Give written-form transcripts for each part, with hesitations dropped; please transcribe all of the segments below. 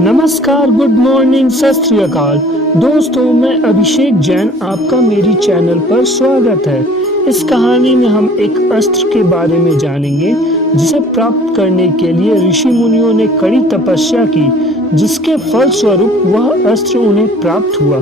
नमस्कार, good morning, सत श्री अकाल। दोस्तों, मैं अभिषेक जैन, आपका मेरी चैनल पर स्वागत है। इस कहानी में हम एक अस्त्र के बारे में जानेंगे जिसे प्राप्त करने के लिए ऋषि मुनियों ने कड़ी तपस्या की, जिसके फलस्वरूप वह अस्त्र उन्हें प्राप्त हुआ।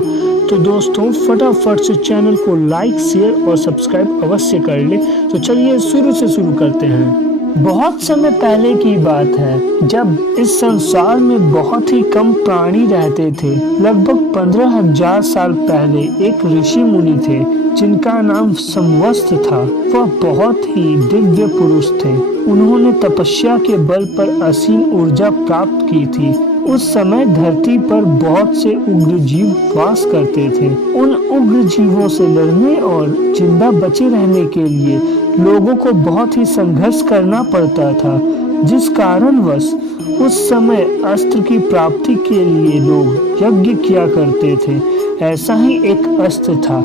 तो दोस्तों, फटाफट से चैनल को लाइक, शेयर और सब्सक्राइब अवश्य कर ले। तो चलिए शुरू से शुरू करते हैं। बहुत समय पहले की बात है, जब इस संसार में बहुत ही कम प्राणी रहते थे। लगभग 15,000 साल पहले एक ऋषि मुनि थे जिनका नाम संवत्स था। वह बहुत ही दिव्य पुरुष थे। उन्होंने तपस्या के बल पर असीम ऊर्जा प्राप्त की थी। उस समय धरती पर बहुत से उग्र जीव वास करते थे। उन उग्र जीवों से लड़ने और जिंदा बचे रहने के लिए लोगों को बहुत ही संघर्ष करना पड़ता था, जिस कारणवश उस समय अस्त्र की प्राप्ति के लिए लोग यज्ञ किया करते थे। ऐसा ही एक अस्त्र था,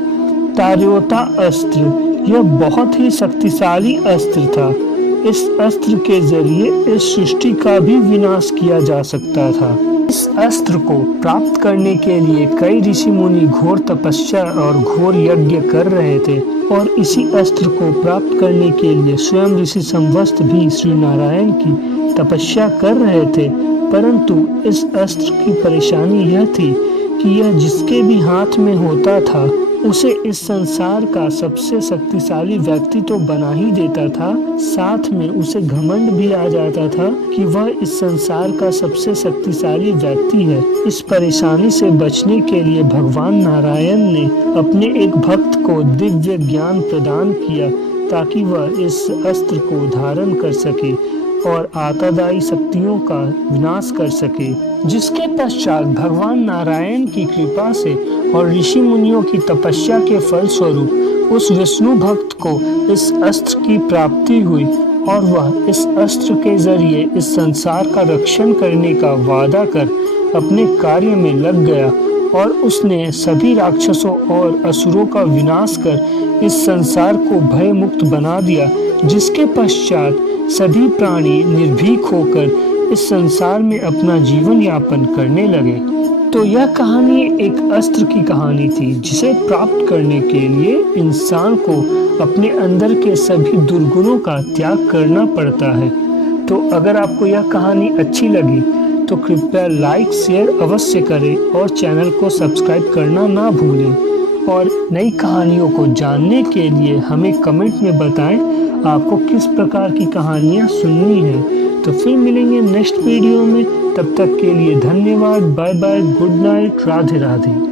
तार्योता अस्त्र। यह बहुत ही शक्तिशाली अस्त्र था। इस अस्त्र के जरिए इस सृष्टि का भी विनाश किया जा सकता था। इस अस्त्र को प्राप्त करने के लिए कई ऋषि मुनि घोर तपस्या और घोर यज्ञ कर रहे थे, और इसी अस्त्र को प्राप्त करने के लिए स्वयं ऋषि संवत्स भी श्री नारायण की तपस्या कर रहे थे। परंतु इस अस्त्र की परेशानी यह थी कि यह जिसके भी हाथ में होता था उसे इस संसार का सबसे शक्तिशाली व्यक्ति तो बना ही देता था, साथ में उसे घमंड भी आ जाता था कि वह इस संसार का सबसे शक्तिशाली व्यक्ति है। इस परेशानी से बचने के लिए भगवान नारायण ने अपने एक भक्त को दिव्य ज्ञान प्रदान किया, ताकि वह इस अस्त्र को धारण कर सके और आतादायी शक्तियों का विनाश कर सके। जिसके पश्चात भगवान नारायण की कृपा से और ऋषि मुनियों की तपस्या के फलस्वरूप उस विष्णु भक्त को इस अस्त्र की प्राप्ति हुई, और वह इस अस्त्र के जरिए इस संसार का रक्षण करने का वादा कर अपने कार्य में लग गया, और उसने सभी राक्षसों और असुरों का विनाश कर इस संसार को भय मुक्त बना दिया। जिसके पश्चात सभी प्राणी निर्भीक होकर इस संसार में अपना जीवन यापन करने लगे। तो यह कहानी एक अस्त्र की कहानी थी, जिसे प्राप्त करने के लिए इंसान को अपने अंदर के सभी दुर्गुणों का त्याग करना पड़ता है। तो अगर आपको यह कहानी अच्छी लगी तो कृपया लाइक, शेयर अवश्य करें और चैनल को सब्सक्राइब करना ना भूलें। और नई कहानियों को जानने के लिए हमें कमेंट में बताएं आपको किस प्रकार की कहानियाँ सुननी है। तो फिर मिलेंगे नेक्स्ट वीडियो में। तब तक के लिए धन्यवाद। Bye bye, good night, Radhe Radhe.